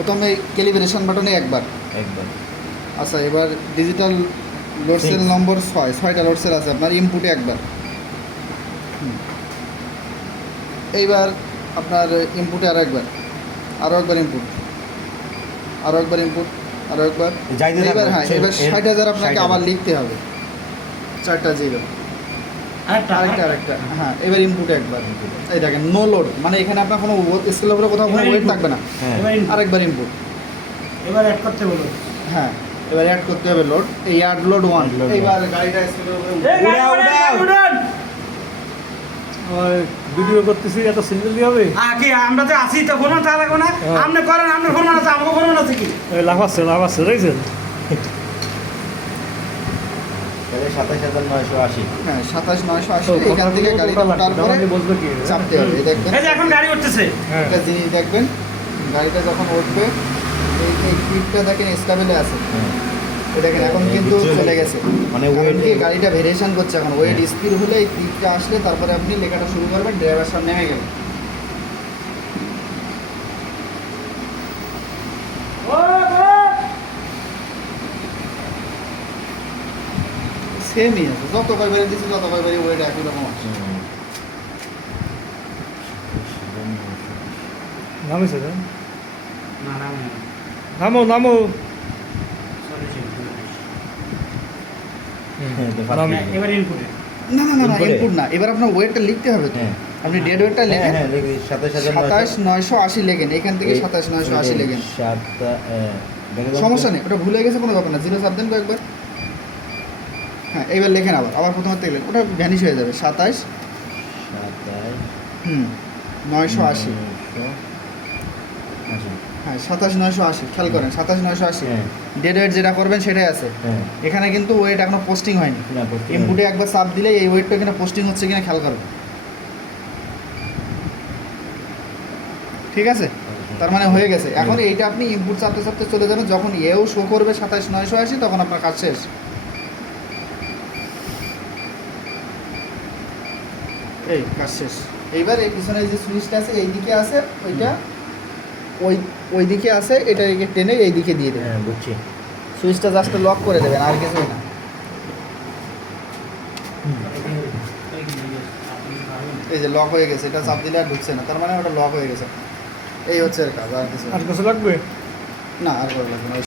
প্রথমে ক্যালিব্রেশন বাটনে একবার। আচ্ছা, এবার ডিজিটাল লোড সেল নম্বর 6টা লোড সেল আছে আপনার, ইনপুটে একবার। এইবার আপনার ইনপুটে আরও একবার ইনপুট, আরও একবার ইনপুট, আরও একবার। এবার হ্যাঁ, এবার 60,000 আপনাকে আবার লিখতে হবে, 4টা জিরো, আরেকটা হ্যাঁ। এবার ইনপুটে একবার, এই দেখেন নো লোড, মানে এখানে আপনার কোনো স্কেলের উপরে কোথাও কোনো ওয়েট থাকবে না। আরেকবার ইনপুট, এবার অ্যাড করতে বলো। হ্যাঁ, এবার অ্যাড করতে হবে লোড, এই অ্যাড লোড 1। এইবার গাড়িটা স্কেলের উপরে ভিডিও করতেছি, এত সিঙ্গেল দিয়ে হবে? কি আমরা তো আসি তো ফোন তা লাগবে না, আপনি করেন, আপনার ফোন আছে, আমাকে ফোন আছে কি লাভ আছে দেখছেন? 27,980। হ্যাঁ, 27,980। এখান থেকে গাড়ি তারপরে বলবো কি চাপতে হবে। এই দেখবেন, এই যে এখন গাড়ি উঠতেছে। একটা জিনিস দেখবেন, গাড়িটা যখন উঠবে এই ক্লিপটা দেখেন স্টেবলে আছে। এই দেখেন এখন কিন্তু চলে গেছে, মানে ওয়েট দিয়ে গাড়িটা ভেরিয়েশন করছে। এখন ওয়েট স্থির হলে এই ক্লিপটা আসলে তারপরে আপনি লেখাটা শুরু করবেন, ড্রাইভার সামনে নেমে গেল। সেমই আছে, যত কয়বারে দিচ্ছি তত কয়বারে ওয়েট একই রকম আছে। নামিছে না না নামো এবার ইনপুটে না ইনপুট না, এবার আপনার ওয়েটটা লিখতে হবে তো। আপনি ডেড ওয়েটটা লেখেন, 27,980 লেখেন, এখান থেকে 27,980 লেখেন। সমস্যা নেই, ওটা ভুলে গেছে কোনো ব্যাপার না, জিরো চাপ দেন কয়েকবার। হ্যাঁ, এইবার লেখেন আবার প্রথমে থেকে লেখেন, ওটা ভ্যানিশ হয়ে যাবে। 27,980। হ্যাঁ, 27,980 খেয়াল করেন, 27,980 ডেড ওয়েট যেটা করবেন সেটাই আছে। এখানে কিন্তু ওয়েট এখনো পোস্টিং হয়নি। ইনপুটে একবার চাপ দিলে এই ওয়েটটা এখানে পোস্টিং হচ্ছে কিনা খেয়াল করবেন। ঠিক আছে, তার মানে হয়ে গেছে। এখন এইটা আপনি ইনপুট চাপতে চাপতে চলে যাবেন, যখন এও শো করবে 27,980 তখন আপনার কাজ শেষ। এই কাজ শেষ। এইবার এই পিছনে যে সুইচটা আছে এই দিকে আছে, ওইটা ওই দিকে আছে, এটা টেনে এই দিকে দিয়ে দেবেন। হ্যাঁ, বুঝছি। সুইচটা জাস্ট লক করে দেবেন, আর কিছুই না। এই যে লক হয়ে গেছে, এটা চাপ দিলে আর ঢুকছে না, তার মানে ওটা লক হয়ে গেছে। এই হচ্ছে এর কাজ, আর কিছু আর কিছু লাগবে? না, আর করা লাগবে না।